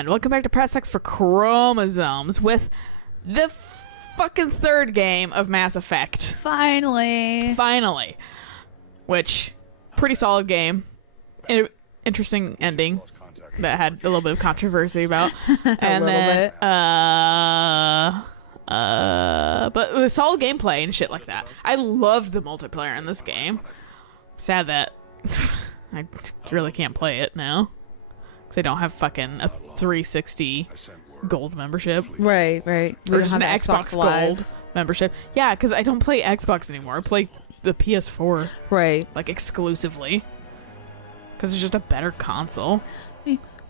And welcome back to Press X for Chromosomes with the fucking third game of Mass Effect. Finally. Which, pretty solid game. Interesting ending that had a little bit of controversy about. And then, but it was solid gameplay and shit like that. I loved the multiplayer in this game. Sad that I really can't play it now. Because I don't have fucking a 360 gold membership. Right. Or just an Xbox Gold membership. Yeah, because I don't play Xbox anymore. I play the PS4. Right. Like, exclusively. Because it's just a better console.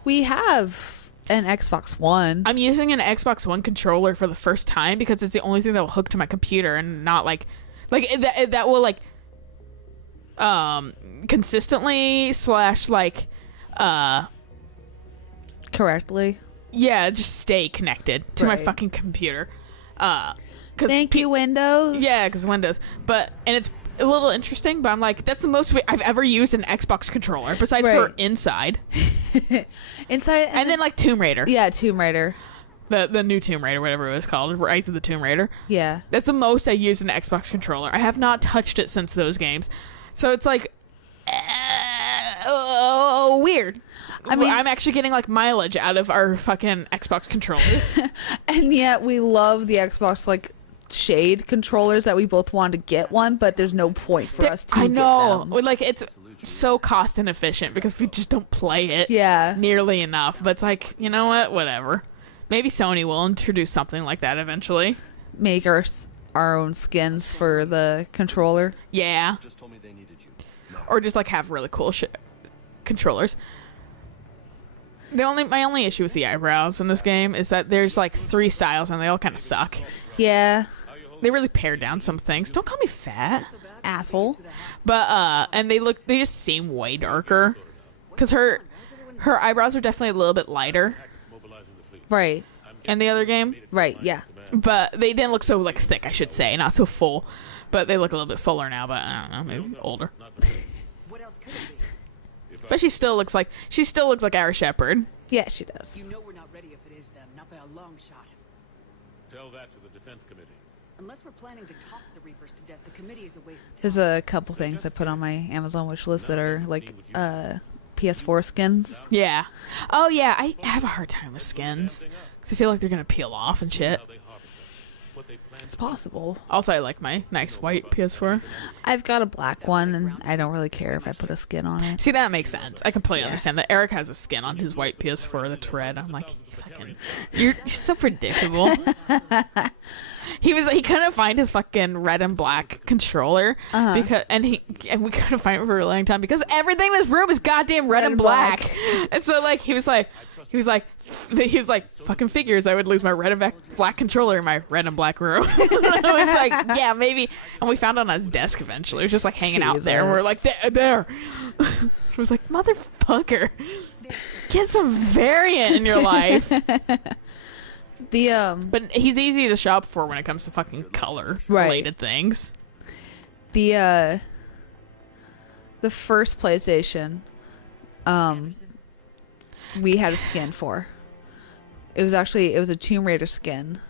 We have an Xbox One. I'm using an Xbox One controller for the first time because it's the only thing that will hook to my computer and not that will consistently / correctly. Yeah, just stay connected to my fucking computer. Thank you, Windows. Yeah, because Windows. And it's a little interesting, but I'm like, that's the most I've ever used an Xbox controller, besides for Inside. Inside. And then like Tomb Raider. Yeah, Tomb Raider. The new Tomb Raider, whatever it was called. Rise of the Tomb Raider. Yeah. That's the most I used an Xbox controller. I have not touched it since those games. So it's like, weird. I mean, I'm actually getting like mileage out of our fucking Xbox controllers. And yet we love the Xbox Shade controllers that we both want to get one, but there's no point for us to get them. Like, it's so cost inefficient because we just don't play it nearly enough. But it's like, you know what? Whatever. Maybe Sony will introduce something like that eventually. Make our own skins for the controller. Yeah. Or just like have really cool controllers. My only issue with the eyebrows in this game is that there's like 3 styles and they all kind of suck. Yeah. They really pare down some things. Don't call me fat, asshole. But and they just seem way darker because her eyebrows are definitely a little bit lighter. Right. In the other game. Right. Yeah. But they didn't look so like thick, I should say, not so full. But they look a little bit fuller now. But I don't know, maybe older. But she still looks like Ara Shepherd. Yeah, she does. You know we're not ready if it is them, not by a long shot. Tell that to the defense committee. Unless we're planning to talk the Reapers to death, the committee is a waste of time. There's a couple things I put on my Amazon wish list that are like PS4 skins. Yeah. Oh yeah, I have a hard time with skins because I feel like they're gonna peel off and shit. It's possible. Also, I like my nice white PS4. I've got a black one, and I don't really care if I put a skin on it. See, that makes sense. I completely understand that. Eric has a skin on his white PS4 that's red. I'm like, you're so predictable. He couldn't find his fucking red and black controller because we couldn't find it for a long time because everything in this room is goddamn red and black. And so like he was like fucking figures I would lose my red and black controller in my red and black room. I was like, yeah, maybe. And we found it on his desk eventually. It was just like hanging out there. And we're like, there. I was like, motherfucker, get some variant in your life. But he's easy to shop for when it comes to fucking color related things. The first PlayStation, we had a skin for. It was a Tomb Raider skin.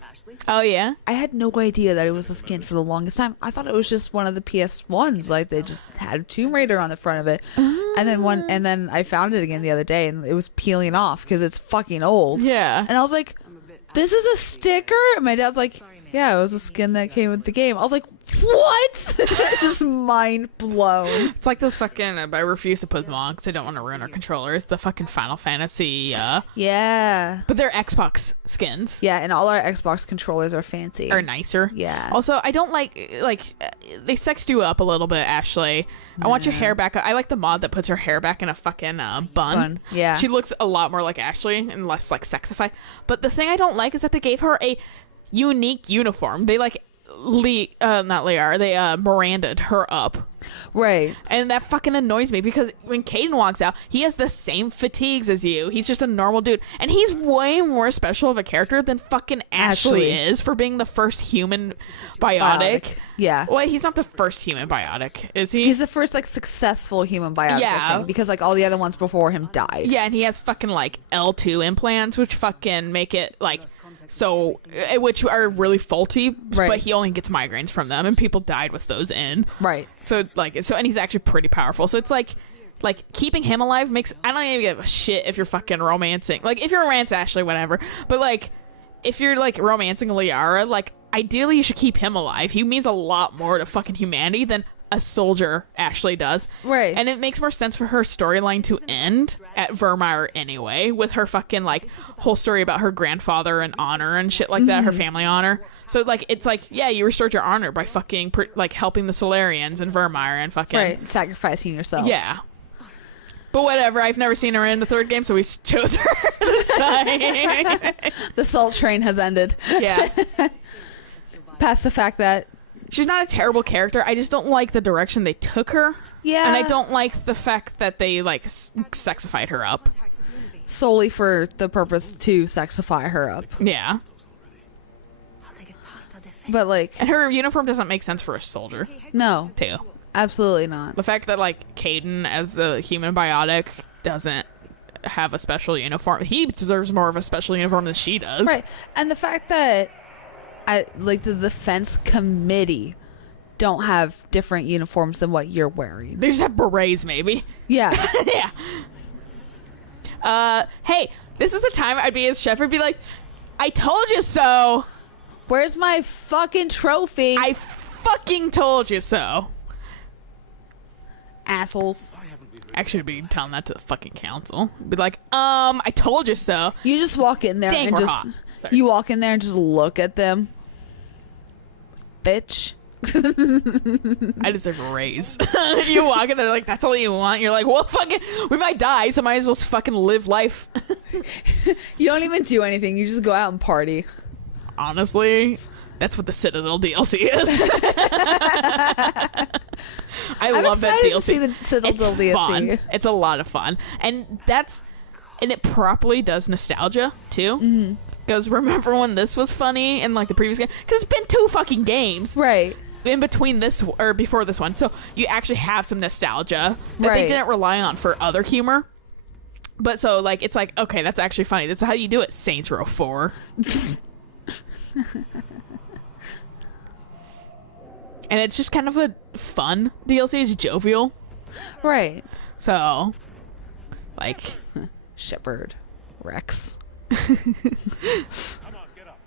Oh yeah? I had no idea that it was a skin for the longest time. I thought it was just one of the PS1s, like they just had Tomb Raider on the front of it. And then I found it again the other day and it was peeling off because it's fucking old. Yeah. And I was like, this is a sticker? And my dad's like, yeah, it was a skin that came with the game. I was like, what? Just mind blown. It's like those fucking, I refuse to put them on because I don't want to ruin our controllers. The fucking Final Fantasy. Yeah. But they're Xbox skins. Yeah, and all our Xbox controllers are fancy. Are nicer. Yeah. Also, I don't like they sexed you up a little bit, Ashley. I want your hair back. I like the mod that puts her hair back in a fucking bun. Yeah. She looks a lot more like Ashley and less like sexified. But the thing I don't like is that they gave her a unique uniform. They not Liara, they Miranda'd her up. Right. And that fucking annoys me because when Caden walks out, he has the same fatigues as you. He's just a normal dude. And he's way more special of a character than fucking Ashley is for being the first human biotic. Yeah. Well, he's not the first human biotic, is he? He's the first, like, successful human biotic, I think, because, like, all the other ones before him died. Yeah, and he has fucking, like, L2 implants, which fucking make it, like, so, which are really faulty, but he only gets migraines from them, and people died with those in. Right. So, like, and he's actually pretty powerful. So it's like keeping him alive makes, I don't even give a shit if you're fucking romancing. Like, if you're romance Ashley, whatever. But, like, if you're, like, romancing Liara, like, ideally you should keep him alive. He means a lot more to fucking humanity than a soldier Ashley does. Right. And it makes more sense for her storyline to end at Vermeer anyway, with her fucking, like, whole story about her grandfather and honor and shit like that, her family honor. So, like, it's like, yeah, you restored your honor by fucking, like, helping the Solarians and Vermeer and fucking... Right, sacrificing yourself. Yeah. But whatever, I've never seen her in the third game, so we chose her this time. The salt train has ended. Yeah. Past the fact that she's not a terrible character. I just don't like the direction they took her. Yeah. And I don't like the fact that they, like, sexified her up. Solely for the purpose to sexify her up. Yeah. But, like... And her uniform doesn't make sense for a soldier. No. Too. Absolutely not. The fact that, like, Caden, as the human biotic, doesn't have a special uniform. He deserves more of a special uniform than she does. Right. And the fact that, like, the defense committee don't have different uniforms than what you're wearing. They just have berets, maybe. Yeah. Yeah. Hey, this is the time I'd be as Shepard, be like, I told you so. Where's my fucking trophy? I fucking told you so. Assholes. Actually, be telling that to the fucking council. Be like, I told you so. You just walk in there Dang, and we're just... hot. Sorry. You walk in there and just look at them. Bitch. I deserve a raise. You walk in there like, that's all you want. You're like, well, fucking, we might die, so might as well fucking live life. You don't even do anything. You just go out and party. Honestly, that's what the Citadel DLC is. I love that DLC. To see the Citadel DLC. Fun. It's a lot of fun, and it properly does nostalgia too. Because remember when this was funny in, like, the previous game? Because it's been 2 fucking games, Right. in between this or before this one, so you actually have some nostalgia that they Right. didn't rely on for other humor. But so, like, it's like, okay, that's actually funny. That's how you do it. Saints Row 4. And it's just kind of a fun DLC. It's jovial. Right. So, like... Shepard. Rex. Come on, get up.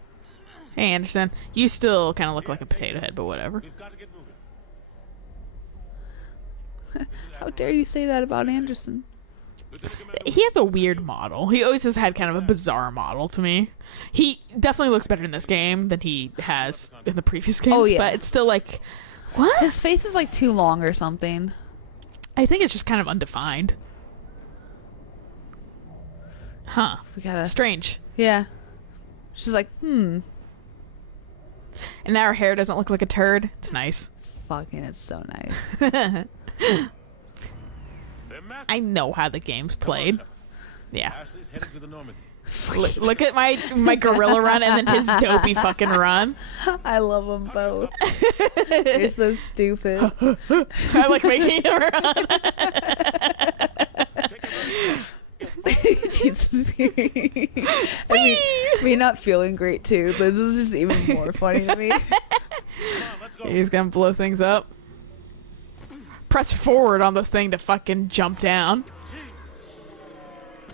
Hey, Anderson, you still kind of look like a potato head, but whatever. We've got to get moving. How dare you say that about Anderson? He has a weird model. He always has had kind of a bizarre model to me. He definitely looks better in this game than he has in the previous games. Oh, yeah. But it's still like, what? His face is, like, too long or something. I think it's just kind of undefined. Huh. We gotta... Strange. Yeah. She's like, And now her hair doesn't look like a turd. It's nice. Fucking, it's so nice. I know how the game's played. Yeah. Ashley's headed to the Normandy. Look at my gorilla run and then his dopey fucking run. I love them both. They're so stupid. I like making him run. Jesus. Me not feeling great too. This is just even more funny to me. Come on, let's go. He's gonna blow things up. Press forward on the thing to fucking jump down.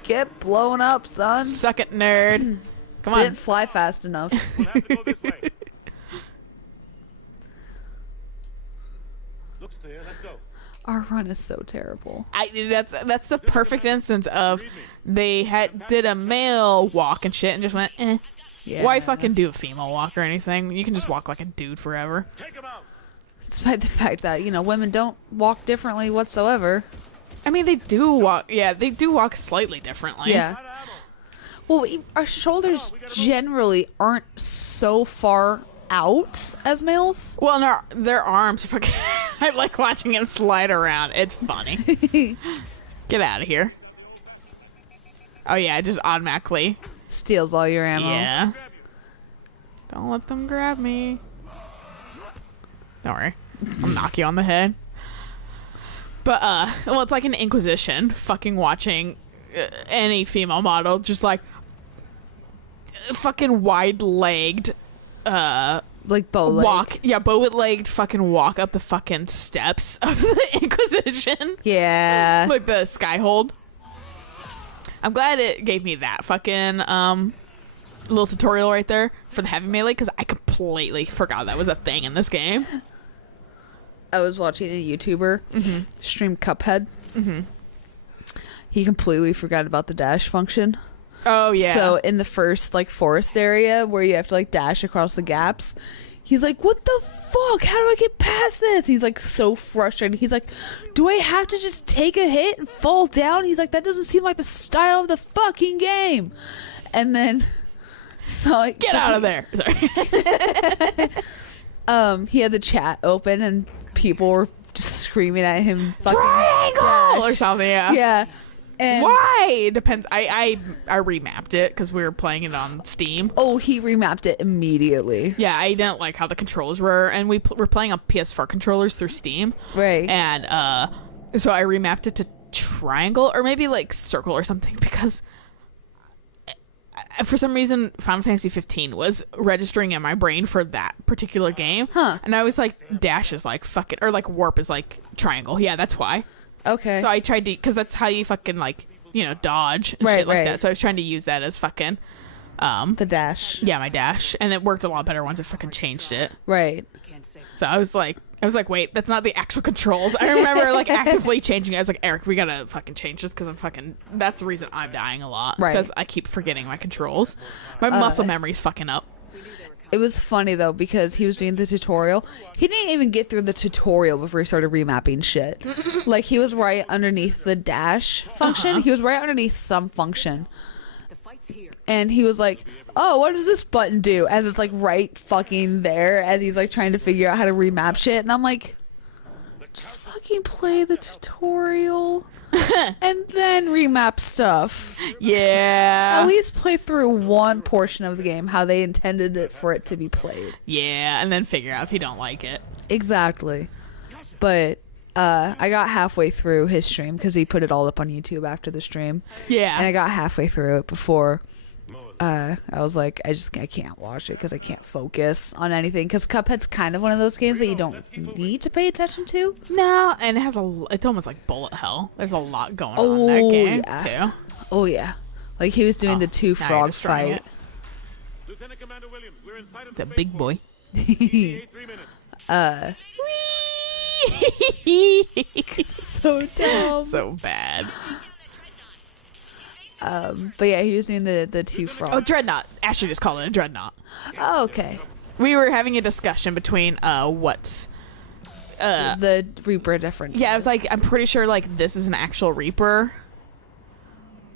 Get blown up, son. Suck it, nerd. Come on. Didn't fly fast enough. We'll have to go this way. Looks clear. Let's go. Our run is so terrible. That's the perfect instance of they did a male walk and shit and just went, eh. Yeah. Why fucking do a female walk or anything? You can just walk like a dude forever. Take him out. Despite the fact that, women don't walk differently whatsoever. I mean, they do walk. Yeah, they do walk slightly differently. Yeah. Well, our shoulders generally aren't so far out as males. Well, no, their arms are fucking. I like watching him slide around. It's funny. Get out of here. Oh yeah, it just automatically. Steals all your ammo. Yeah. Don't let them grab me. Don't worry. I'll knock you on the head. But, well, it's like an Inquisition fucking watching any female model just like fucking wide-legged Like bow leg. walk. Yeah, bow-legged fucking walk up the fucking steps of the Inquisition. Yeah. Like the Skyhold. I'm glad it gave me that fucking little tutorial right there for the heavy melee because I completely forgot that was a thing in this game. I was watching a YouTuber stream Cuphead. He completely forgot about the dash function. Oh yeah. So in the first like forest area where you have to like dash across the gaps, he's like, "What the fuck? How do I get past this?" He's like so frustrated. He's like, "Do I have to just take a hit and fall down?" He's like, "That doesn't seem like the style of the fucking game." And then so like, get out of there. Sorry. he had the chat open and people were just screaming at him fucking Triangle dash. or something. Yeah. Yeah. And Why? Depends. I remapped it because we were playing it on Steam. oh, he remapped it immediately. Yeah, I didn't like how the controls were, and we were playing on PS4 controllers through Steam. Right. And so I remapped it to triangle or maybe like circle or something because for some reason Final Fantasy 15 was registering in my brain for that particular game. Huh. And I was like, dash is like fucking, or like warp is like triangle. Yeah, that's why. Okay. So I tried to, because that's how you fucking like, you know, dodge and Right, shit like right. that. So I was trying to use that as fucking, the dash. yeah, my dash. And it worked a lot better once I fucking changed it. Right. Can't say So I was like, wait, that's not the actual controls. I remember like actively changing it. I was like, Eric, we gotta fucking change this because I'm fucking, that's the reason I'm dying a lot. Right. Because I keep forgetting my controls. My muscle memory's fucking up. It was funny though because he was doing the tutorial. He didn't even get through the tutorial before he started remapping shit. Like he was right underneath the dash function. He was right underneath some function. the fight's here. And he was like, "Oh, what does this button do?" As it's like right fucking there as he's like trying to figure out how to remap shit. And I'm like, just fucking play the tutorial and then remap stuff. Yeah. At least play through one portion of the game how they intended it for it to be played. Yeah, and then figure out if you don't like it. Exactly. But I got halfway through his stream because he put it all up on YouTube after the stream. Yeah. And I got halfway through it before I was like, I can't watch it because I can't focus on anything. Because Cuphead's kind of one of those games that you don't need to pay attention to. No, and it has it's almost like bullet hell. There's a lot going on in that game, too. Oh, yeah. Like he was doing the two Now you're frog destroying fight. Lieutenant Commander Williams, we're inside of The space big force. boy. ETA 3 minutes. So dumb. So bad. But yeah, he was doing the two frog. Oh, Dreadnought. Ashley just called it a Dreadnought. Oh, okay. We were having a discussion between what's... The Reaper difference. Yeah, I was like, I'm pretty sure like this is an actual Reaper.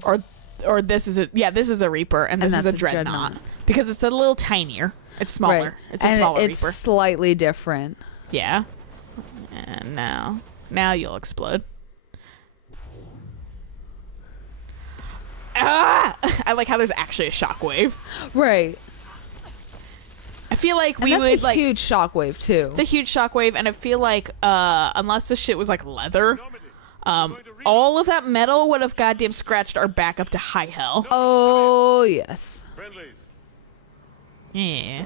Or this is this is a Reaper and this is that's a a Dreadnought. Dreadnought. Because it's a little tinier. It's smaller. Right. It's a And smaller it's Reaper. slightly different. Yeah. And now you'll explode. Ah! I like how there's actually a shockwave. Right. I feel like And we that's would a like huge shockwave too. it's a huge shockwave, and I feel like unless this shit was like leather, all of that metal would have goddamn scratched our back up to high hell. Oh yes. Friendlies. Yeah.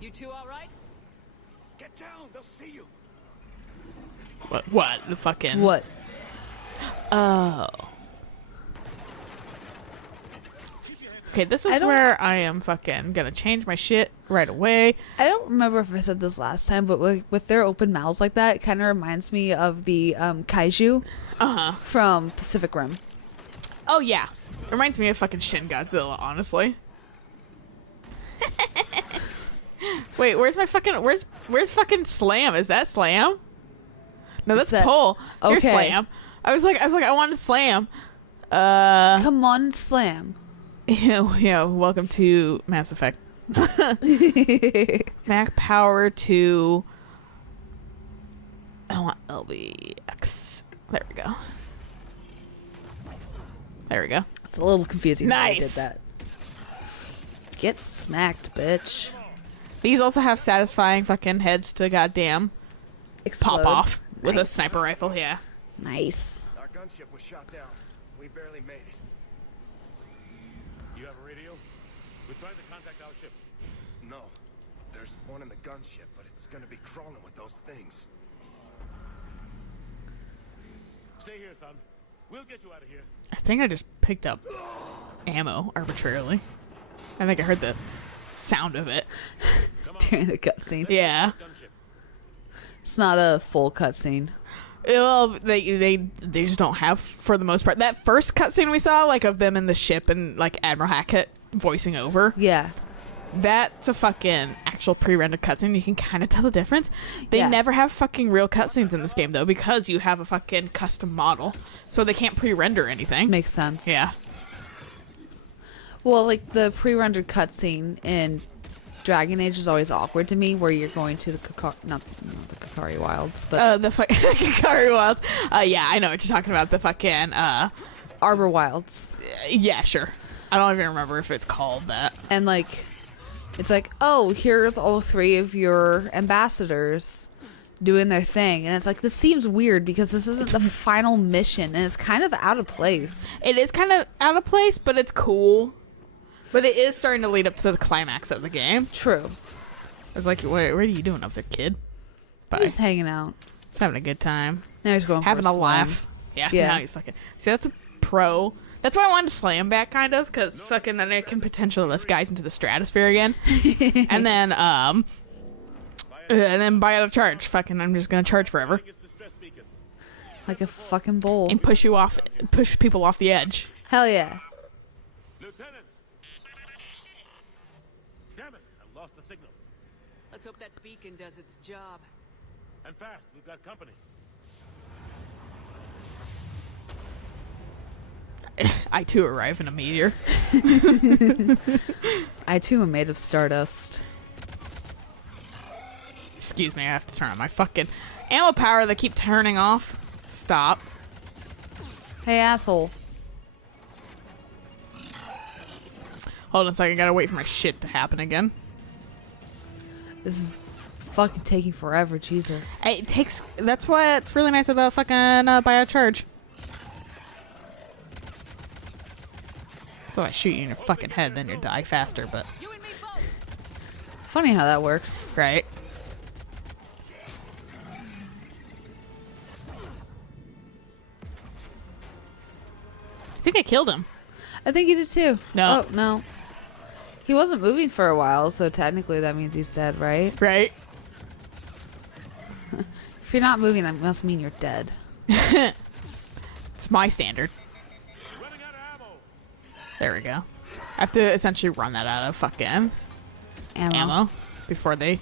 You two all right? Get down, they'll see you. What? The fucking What? Oh. Okay, this is I don't- where I am fucking gonna change my shit right away. I don't remember if I said this last time, but with their open mouths like that, it kind of reminds me of the kaiju from Pacific Rim. Oh yeah, reminds me of fucking Shin Godzilla, honestly. Wait, where's my fucking where's fucking Slam? Is that Slam? No, that's that- Pull. Here's okay. Slam. I was like, I wanted Slam. Come on, Slam. Yeah, welcome to Mass Effect Mac power to. I want LBX. There we go. There we go. It's a little confusing. Nice. How I did that. Get smacked, bitch. These also have satisfying fucking heads to goddamn Explode. pop off with a Nice. sniper rifle. Yeah. Nice. Our gunship was shot down. We barely made it. You have a radio? We're trying to contact our ship. No. There's one in the gunship, but it's gonna be crawling with those things. Stay here, son. We'll get you out of here. I think I just picked up ammo arbitrarily. I think I heard the sound of it. During the cutscene. Yeah. Gunship. It's not a full cutscene. Well, they just don't have, for the most part. That first cutscene we saw, like, of them in the ship and, like, Admiral Hackett voicing over, Yeah. that's a fucking actual pre-rendered cutscene. You can kind of tell the difference. They Yeah. never have fucking real cutscenes in this game, though, because you have a fucking custom model. So they can't pre-render anything. Makes sense. Yeah. Well, like the pre-rendered cutscene in Dragon Age is always awkward to me, where you're going to the not the Kakari Wilds, but The fucking Kakari Wilds. Yeah, I know what you're talking about. The fucking, Arbor Wilds, yeah, sure. I don't even remember if it's called that. and like, it's like, oh, here's all three of your ambassadors doing their thing, and it's like, this seems weird because this isn't the final mission, and it's kind of out of place. It is kind of out of place, but it's cool. But it is starting to lead up to the climax of the game. True. I was like, what are you doing up there, kid? Bye. Just hanging out. Just having a good time. Now he's going Having for a swim. laugh. Yeah, Yeah. now he's fucking... See, that's a pro. That's why I wanted to slam back, kind of, because fucking then it can potentially lift guys into the stratosphere again. and then buy out a charge. Fucking, I'm just gonna charge forever. It's the stress beacon. Like a fucking bull. And push people off the edge. Hell yeah. Lieutenant! Damn it! I lost the signal. Let's hope that beacon does its job. And fast, we've got company. I too arrive in a meteor. I too am made of stardust. Excuse me, I have to turn on my fucking ammo power that keep turning off. Stop. Hey, asshole. Hold on a second, I gotta wait for my shit to happen again. This is fucking taking forever, Jesus. It takes. That's why it's really nice about fucking biocharge. So I shoot you in your fucking head, then you die faster, but. You and me both. Funny how that works. Right? I think I killed him. I think he did too. No. Oh, no. He wasn't moving for a while, so technically that means he's dead, right? Right? If you're not moving, that must mean you're dead. It's my standard. Running out of ammo. There we go. I have to essentially run that out of fucking ammo before they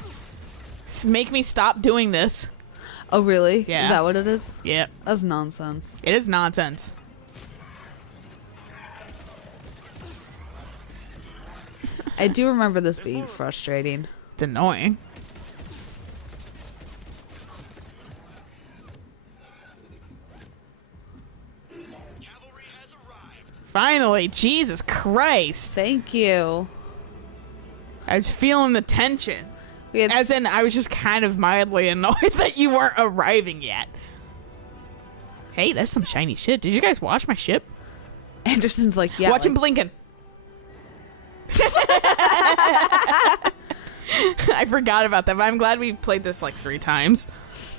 make me stop doing this. Oh, really? Yeah. Is that what it is? Yep. That's nonsense. It is nonsense. I do remember this being frustrating. It's annoying. Finally, Jesus Christ. Thank you. I was feeling the tension. We had As in, I was just kind of mildly annoyed that you weren't arriving yet. Hey, that's some shiny shit. Did you guys watch my ship? Anderson's like, yeah. Watch him like, blinking. I forgot about that, but I'm glad we played this like 3 times.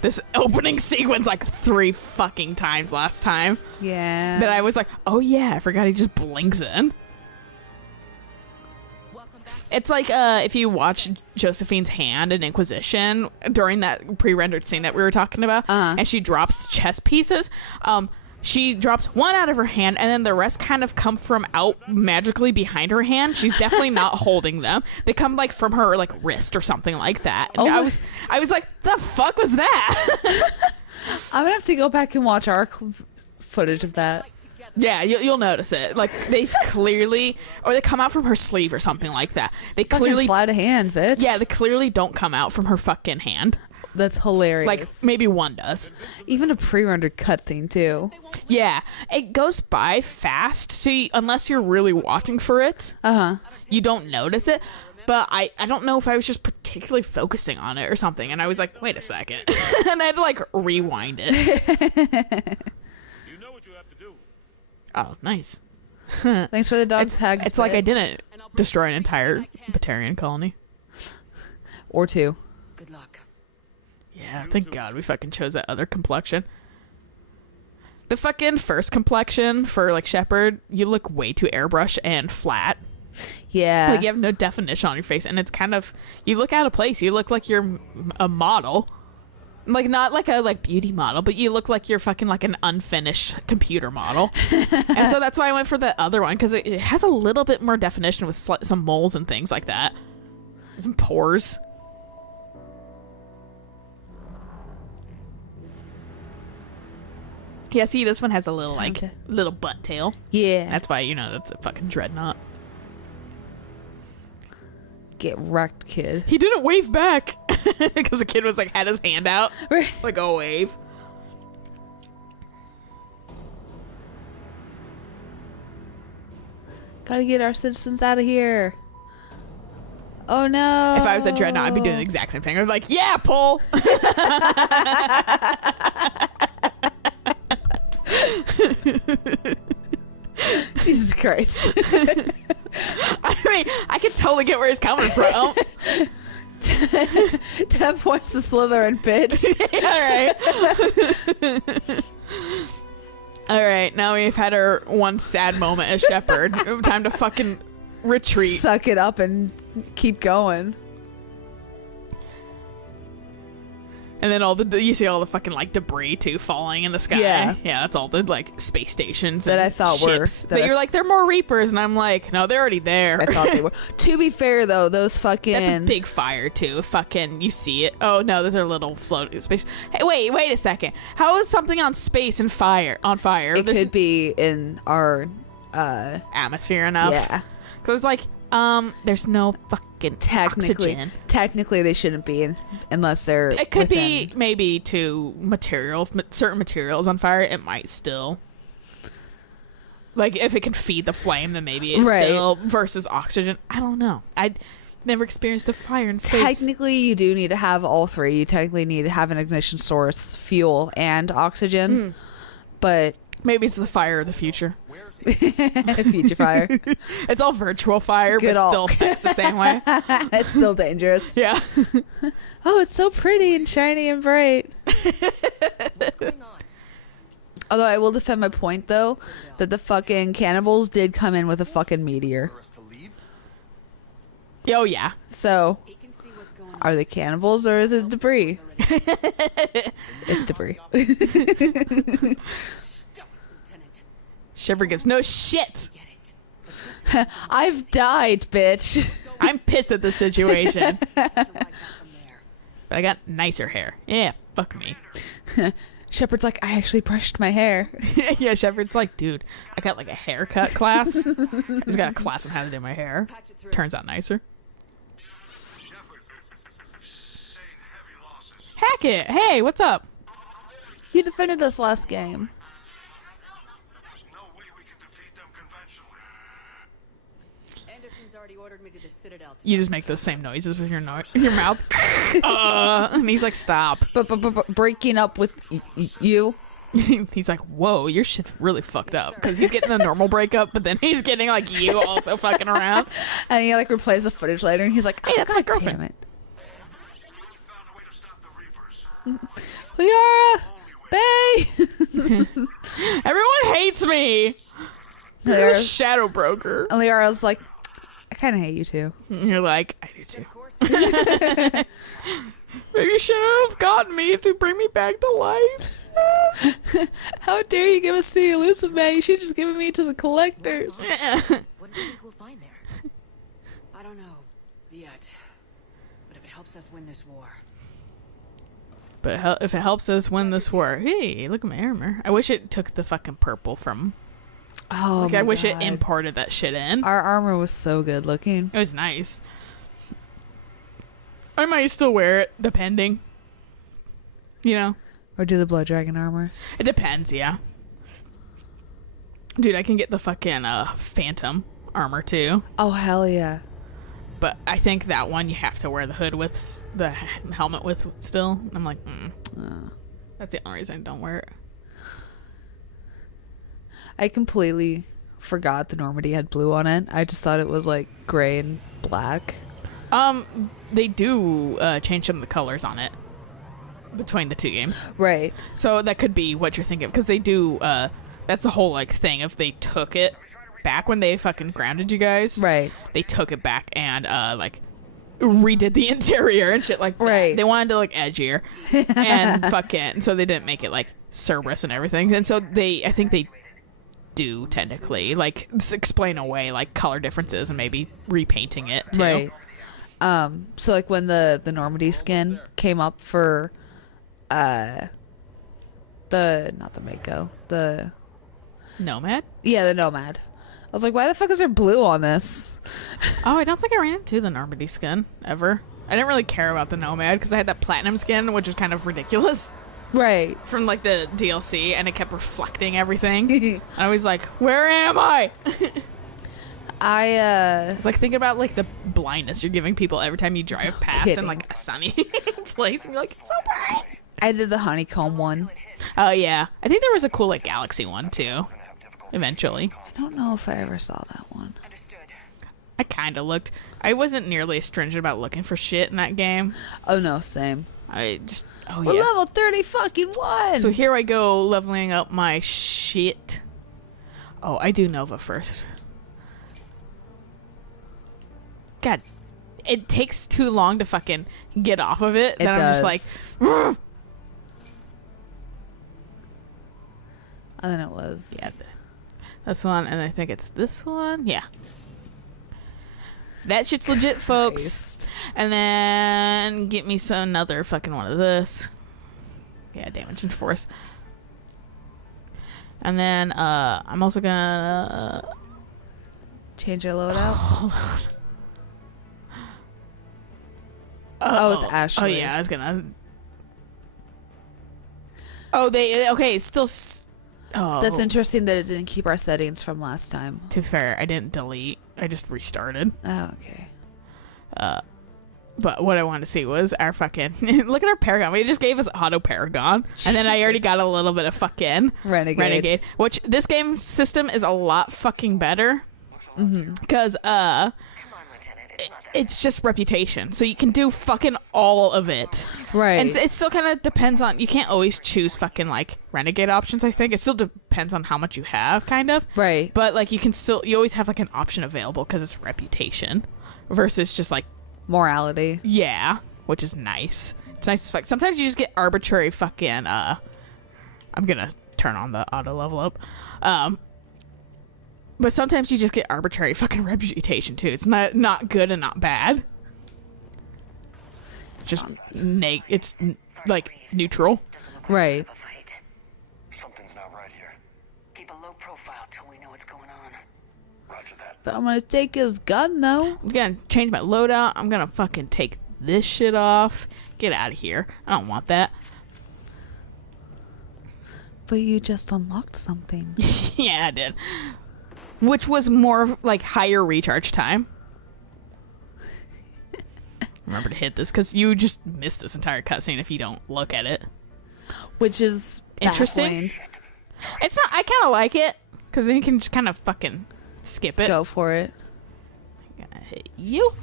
This opening sequence like 3 fucking times last time. yeah. That I was like, oh yeah, I forgot he just blinks in. It's like if you watch Josephine's hand in Inquisition during that pre-rendered scene that we were talking about, and she drops chess pieces. She drops one out of her hand, and then the rest kind of come from out magically behind her hand. She's definitely not holding them. They come like from her like wrist or something like that. And Oh I was like, the fuck was that? I'm gonna have to go back and watch our footage of that. Yeah, you'll notice it. Like, they clearly, or they come out from her sleeve or something like that. They Fucking clearly, sleight of hand, bitch. yeah, they clearly don't come out from her fucking hand. That's hilarious. Like, maybe one does. even a pre-rendered cutscene too. Yeah, it goes by fast, so unless you're really watching for it, you don't notice it. But I don't know if I was just particularly focusing on it or something, and I was like, wait a second. And I had to, like, rewind it. You know what you have to do. Oh, nice. Thanks for the dog tags. It's like I bitch. didn't destroy an entire Batarian colony. Or two. Good luck. Yeah, thank God we fucking chose that other complexion. The fucking first complexion for, like, Shepard, you look way too airbrush and flat. Yeah. Like, you have no definition on your face, and it's kind of, you look out of place. You look like you're a model. Like, not like a, like, beauty model, but you look like you're fucking, like, an unfinished computer model. And so that's why I went for the other one, because it has a little bit more definition with some moles and things like that. Some pores. Yeah, see, this one has a little, like, little butt tail. Yeah. That's why, you know, that's a fucking dreadnought. Get wrecked, kid. He didn't wave back because the kid was like had his hand out like a wave. Gotta get our citizens out of here. Oh no. If I was a dreadnought, I'd be doing the exact same thing. I'd be like, yeah, pull. Jesus Christ. I mean, I can totally get where he's coming from. 10 points to Slytherin, bitch. All right. All right, now we've had our one sad moment as Shepard. Time to fucking retreat. Suck it up and keep going. And then you see all the fucking like debris too falling in the sky. Yeah. That's all the like space stations That and I thought ships. were- But that you're like, they're more Reapers, and I'm like, no, they're already there. I thought they were. To be fair, though, those fucking... That's a big fire too. Fucking, you see it. Oh no, those are little floating space. Hey, wait a second. How is something on space and on fire? It There's could be in our... atmosphere enough. Yeah. Because I was like, there's no fucking oxygen. Technically, they shouldn't be unless they're It could be within. maybe to certain materials on fire. It might still. Like, if it can feed the flame, then maybe it's Right. still versus oxygen. I don't know. I never experienced a fire in space. Technically, you do need to have all three. You technically need to have an ignition source, fuel, and oxygen. But Maybe it's the fire of the future. future fire, It's all virtual fire, Good but all. still affects the same way. it's still dangerous. Yeah. Oh, it's so pretty and shiny and bright. What's going on? Although I will defend my point, though, that the fucking cannibals did come in with a fucking meteor. For us to leave? Oh, yeah. So, He can see what's going on. are they cannibals or is it debris? It's debris. Lieutenant. Shepard gives no shit. Get it. I've died, bitch. I'm pissed at the situation. To ride down from there. But I got nicer hair. Yeah, fuck me. Shepard's like, I actually brushed my hair. Yeah, Shepard's like, dude, I got like a haircut class. I just got a class on how to do my hair. Patch it through. Turns out nicer. Shepard, saying heavy losses. Hack it. Hey, what's up? You defended us last game. There's no way we can defeat them conventionally. Anderson's already ordered me to the Citadel. You just make those same noises with your your mouth. And he's like, stop. But breaking up with you. He's like, whoa, your shit's really fucked up. Because he's getting a normal breakup, but then he's getting like you also fucking around. And he like replays the footage later and he's like, oh, Hey, that's my God girlfriend. damn it. Found a way to stop the Reapers. Liara! Bay! Everyone hates me. You're a Liara, shadow broker. Liara's like, I kind of hate you too. And you're like, I do too. Of course. Maybe you shouldn't have gotten me to bring me back to life. How dare you give us to Elizabeth? You should just give me to the collectors. What do you think we'll find there? I don't know yet. But if it helps us win this war. But if it helps us win this war, hey, look at my armor. I wish it took the fucking purple from Oh, Like, my I wish it God. imported that shit in. Our armor was so good looking. It was nice. I might still wear it, depending. You know? Or do the blood dragon armor. It depends, yeah. Dude, I can get the fucking phantom armor too. Oh, hell yeah. But I think that one you have to wear the hood with, the helmet with still. I'm like, that's the only reason I don't wear it. I completely forgot the Normandy had blue on it. I just thought it was like gray and black. They do change some of the colors on it between the two games. Right. So that could be what you're thinking of, because they do, that's the whole like thing if they took it back when they fucking grounded you guys. Right. They took it back and like redid the interior and shit like that. Right. They wanted to look edgier and fucking, so they didn't make it like Cerberus and everything. And so I think they do technically like explain away like color differences and maybe repainting it too. Right. So like when the Normandy skin came up for not the Mako, the Nomad? yeah, the Nomad. I was like, why the fuck is there blue on this? Oh, I don't think I ran into the Normandy skin ever. I didn't really care about the Nomad because I had that platinum skin, which was kind of ridiculous Right. from like the DLC, and it kept reflecting everything. And I was like, where am I? It's like thinking about like the blindness you're giving people every time you drive past in kidding. like a sunny place, and you're like, it's so bright. I did the honeycomb one. Oh yeah, I think there was a cool like galaxy one too. Eventually, I don't know if I ever saw that one. I kind of looked. I wasn't nearly as stringent about looking for shit in that game. Oh no, same. I just We're level 30 fucking one. So here I go leveling up my shit. Oh, I do Nova first. God, it takes too long to fucking get off of it. It Then I'm does. just like, And then it was yeah, this one, and I think it's this one. Yeah. That shit's legit, folks. Christ. And then get me another fucking one of this. Yeah, damage and force. And then I'm also gonna change your loadout. hold on. Oh, it's Ashley. Oh yeah, I was gonna. Oh, it's still. Oh, That's interesting that it didn't keep our settings from last time. to be fair, I didn't delete. I just restarted. Oh, okay. But what I wanted to see was our fucking look at our Paragon. We just gave us auto Paragon, and then I already Jesus. got a little bit of fucking Renegade. Which this game system is a lot fucking better because it's just reputation, so you can do fucking all of it. Right. And it still kind of depends on, you can't always choose fucking like Renegade options. I think it still depends on how much you have, kind of. Right. But like you always have like an option available because it's reputation versus just like Morality. yeah, which is nice. It's nice as fuck. Sometimes you just get arbitrary fucking I'm gonna turn on the auto level up. But sometimes you just get arbitrary fucking reputation too. It's not good and not bad. Just it's like neutral. Right. Something's not right here. Keep a low profile till we know what's going on. Roger that. But I'm gonna take his gun though. I'm gonna change my loadout. I'm gonna fucking take this shit off. Get out of here. I don't want that. But you just unlocked something. Yeah, I did. Which was more like higher recharge time. Remember to hit this because you just miss this entire cutscene if you don't look at it. Which is Interesting. baffling. It's not. I kind of like it because then you can just kind of fucking skip it. Go for it. I'm gonna hit you,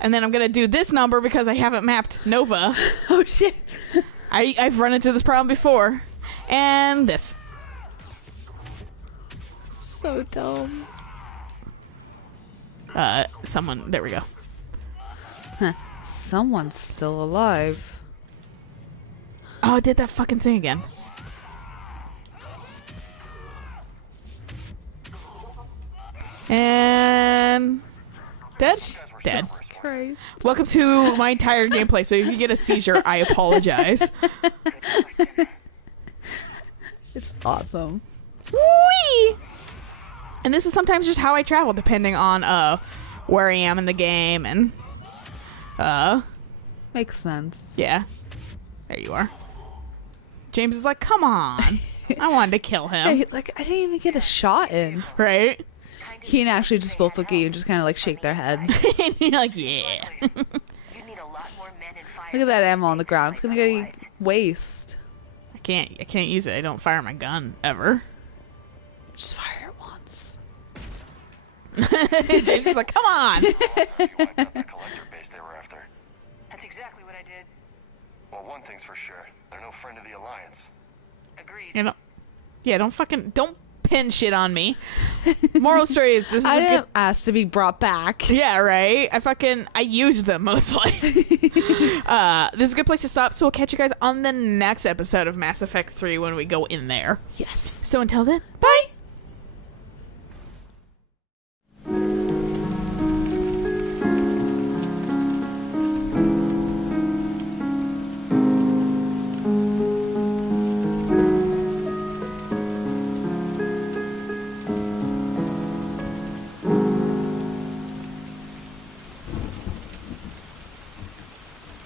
and then I'm gonna do this number because I haven't mapped Nova. Oh shit. I've run into this problem before, and this. So dumb. Someone. There we go. Someone's still alive. Oh, I did that fucking thing again. And dead. Dead. Christ. Welcome to my entire gameplay. So if you get a seizure, I apologize. It's awesome. me. And this is sometimes just how I travel, depending on where I am in the game, and Makes sense. yeah. There you are. James is like, come on. I wanted to kill Yeah, him. he's like, I didn't even get a shot in. Right? He and Ashley just both look at you and just kind of like shake their heads. And you're like, yeah. You need a lot more men and fire. Look at that ammo on the ground. It's gonna go waste. I can't use it. I don't fire my gun ever. Just fire it once. James is like, come on. You wiped out the collector base they were after. That's exactly what I did. Well, one thing's for sure. They're no friend of the Alliance. Agreed. You know, yeah, don't pin shit on me. Moral story is this is I a didn't good. ask to be brought back. Yeah, right. I used them mostly. This is a good place to stop. So we'll catch you guys on the next episode of Mass Effect 3 when we go in there. Yes. So until then, bye.